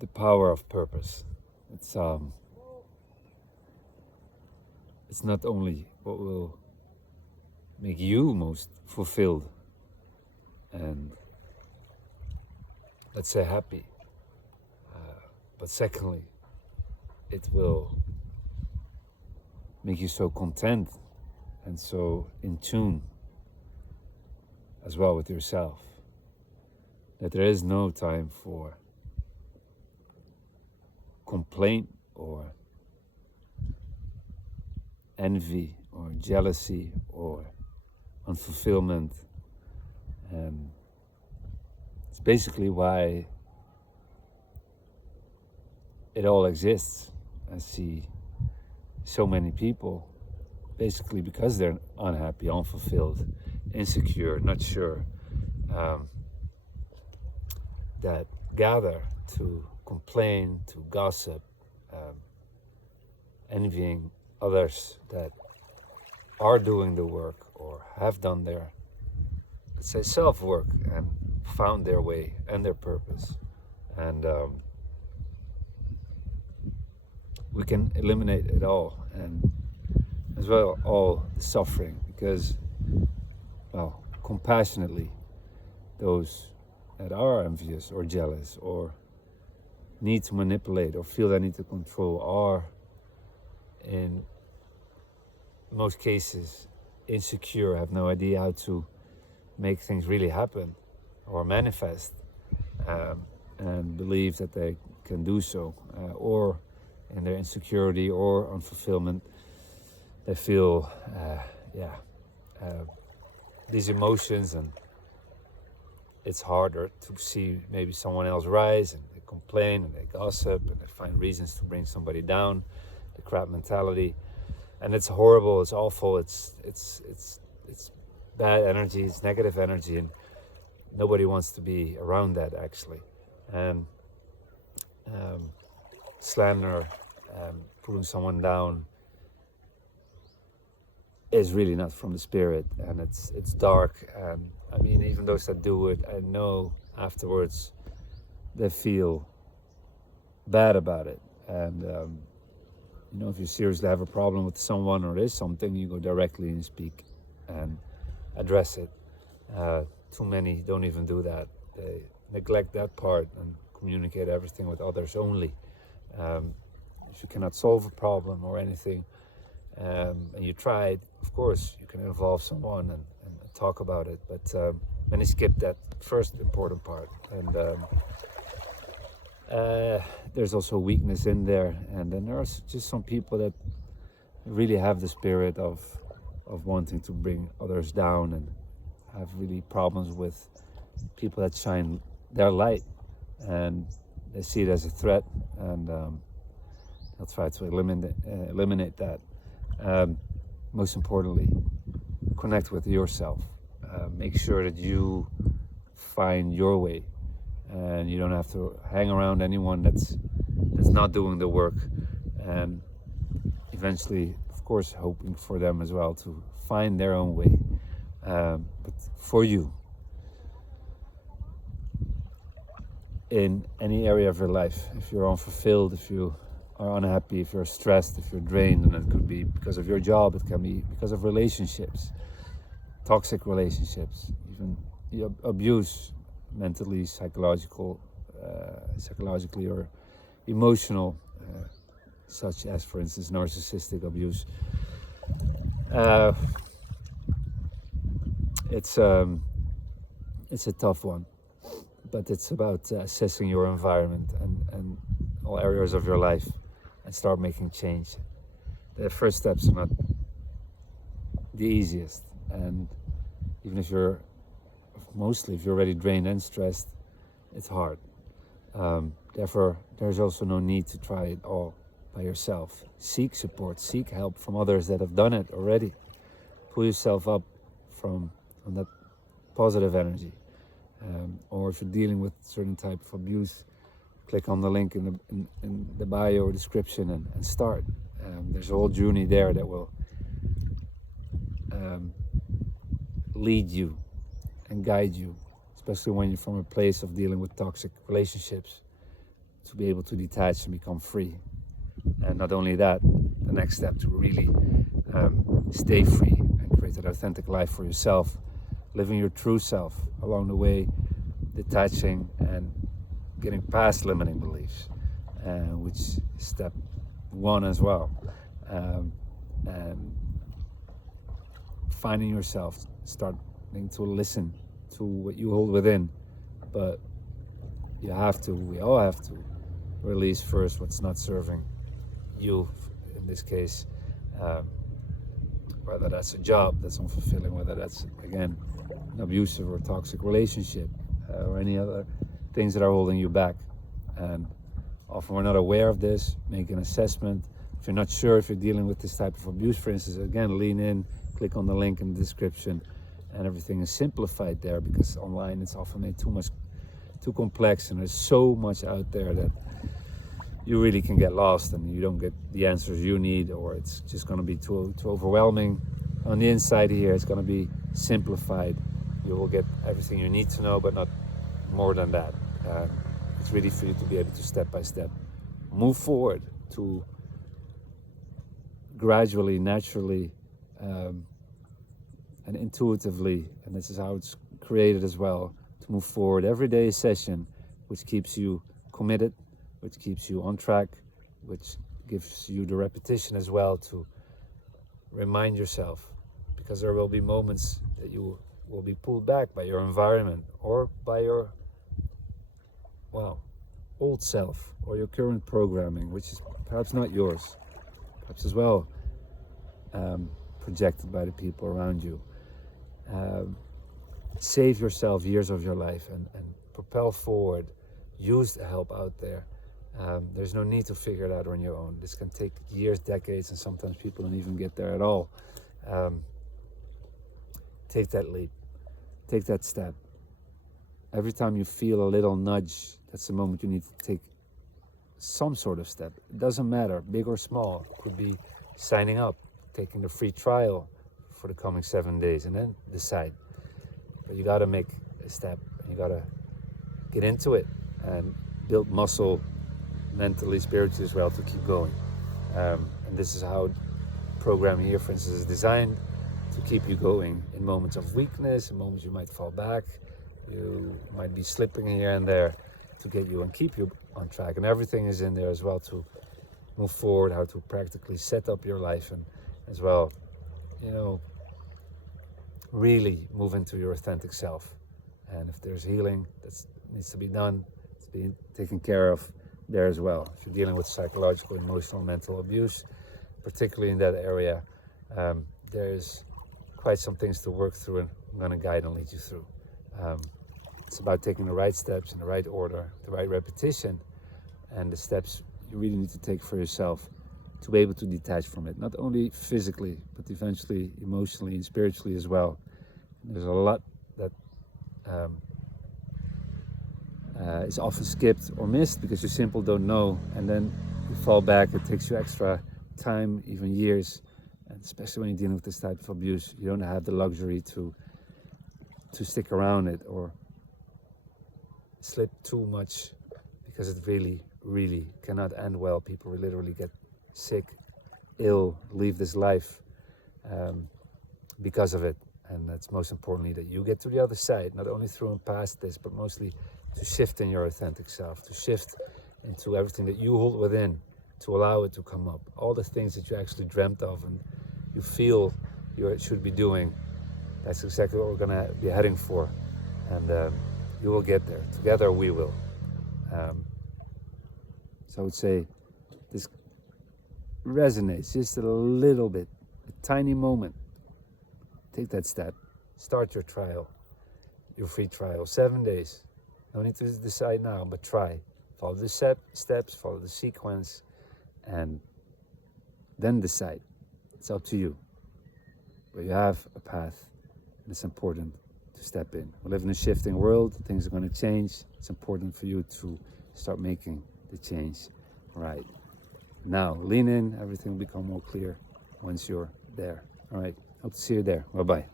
the power of purpose. It's not only what will make you most fulfilled and, let's say, happy, but secondly, it will make you so content and so in tune as well with yourself that there is no time for complaint or envy or jealousy or unfulfillment. And it's basically why it all exists. I see so many people basically because they're unhappy, unfulfilled, insecure, not sure, that gather to complain, to gossip, envying others that are doing the work or have done their, let's say, self-work and found their way and their purpose. And we can eliminate it all, and as well all the suffering, because, well, compassionately, those that are envious or jealous or need to manipulate or feel they need to control are, in most cases, insecure, have no idea how to make things really happen or manifest, and believe that they can do so, or in their insecurity or unfulfillment, they feel these emotions, and it's harder to see maybe someone else rise, and they complain and they gossip and they find reasons to bring somebody down, the crab mentality. And it's horrible, it's awful, it's bad energy, it's negative energy, and nobody wants to be around that, actually. And slander, putting someone down, is really not from the spirit, and it's dark. And I mean, even those that do it, I know afterwards they feel bad about it. And if you seriously have a problem with someone or is something, you go directly and speak and address it. Too many don't even do that. They neglect that part and communicate everything with others only. If you cannot solve a problem or anything, and you tried, of course, you can involve someone and talk about it, but many skip that first important part. And there's also weakness in there, and then there's just some people that really have the spirit of wanting to bring others down and have really problems with people that shine their light, and they see it as a threat, and they'll try to eliminate that. Most importantly, connect with yourself. Make sure that you find your way, and you don't have to hang around anyone that's not doing the work, and eventually, of course, hoping for them as well to find their own way. But for you, in any area of your life, if you're unfulfilled, if you are unhappy, if you're stressed, if you're drained, and it could be because of your job, it can be because of relationships, toxic relationships, even abuse, mentally, psychologically or emotional, such as, for instance, narcissistic abuse. It's a tough one, but it's about assessing your environment and all areas of your life and start making change. The first steps are not the easiest, and even if you're already drained and stressed, it's hard. Therefore, there's also no need to try it all by yourself. Seek support, seek help from others that have done it already. Pull yourself up from that positive energy. Or if you're dealing with certain type of abuse, click on the link in the bio or description and start. There's a whole journey there that will lead you and guide you, especially when you're from a place of dealing with toxic relationships. to be able to detach and become free. And not only that, the next step to really stay free and create an authentic life for yourself, living your true self along the way, detaching and getting past limiting beliefs, which is step one as well. And finding yourself, starting to listen to what you hold within, but we all have to release first what's not serving you, in this case, whether that's a job that's unfulfilling, whether that's, again, an abusive or toxic relationship, or any other things that are holding you back. And often we're not aware of this. Make an assessment. If you're not sure if you're dealing with this type of abuse, for instance, again, lean in, click on the link in the description, and everything is simplified there, because online it's often made too complex, and there's so much out there that you really can get lost and you don't get the answers you need, or it's just going to be too overwhelming. On the inside here, it's going to be simplified. You will get everything you need to know, but not more than that. It's really for you to be able to step by step move forward, to gradually, naturally, and intuitively, and this is how it's created as well, to move forward every day session, which keeps you committed, which keeps you on track, which gives you the repetition as well to remind yourself, because there will be moments that you will be pulled back by your environment or by your, old self, or your current programming, which is perhaps not yours, perhaps as well projected by the people around you. Save yourself years of your life and propel forward. Use the help out there. There's no need to figure it out on your own. This can take years, decades, and sometimes people don't even get there at all. Take that leap. Take that step. Every time you feel a little nudge, that's the moment you need to take some sort of step. It doesn't matter, big or small. It could be signing up, taking the free trial for the coming 7 days, and then decide. But you gotta make a step. You gotta get into it and build muscle mentally, spiritually as well, to keep going. And this is how the program here, for instance, is designed to keep you going in moments of weakness, in moments you might fall back, you might be slipping here and there, to get you and keep you on track. And everything is in there as well to move forward, how to practically set up your life, and as well, really move into your authentic self. And if there's healing that needs to be done, it's being taken care of there as well. If you're dealing with psychological, emotional, mental abuse, particularly in that area, there's quite some things to work through, and I'm going to guide and lead you through. It's about taking the right steps in the right order, the right repetition, and the steps you really need to take for yourself to be able to detach from it, not only physically, but eventually emotionally and spiritually as well. There's a lot that is often skipped or missed because you simply don't know, and then you fall back. It takes you extra time, even years, and especially when you're dealing with this type of abuse, you don't have the luxury to stick around it or slip too much, because it really cannot end well. People literally get sick, ill, leave this life because of it. And that's most importantly that you get to the other side, not only through and past this, but mostly to shift in your authentic self, to shift into everything that you hold within, to allow it to come up. All the things that you actually dreamt of and you feel you should be doing, that's exactly what we're going to be heading for. And you will get there. Together we will. So I would say this resonates just a little bit, a tiny moment. Take that step. Start your trial, your free trial, 7 days. No need to decide now, but try. Follow the steps, follow the sequence, and then decide. It's up to you. But you have a path, and it's important to step in. We live in a shifting world. Things are going to change. It's important for you to start making the change right now. Lean in. Everything will become more clear once you're there. All right. Hope to see you there. Bye-bye.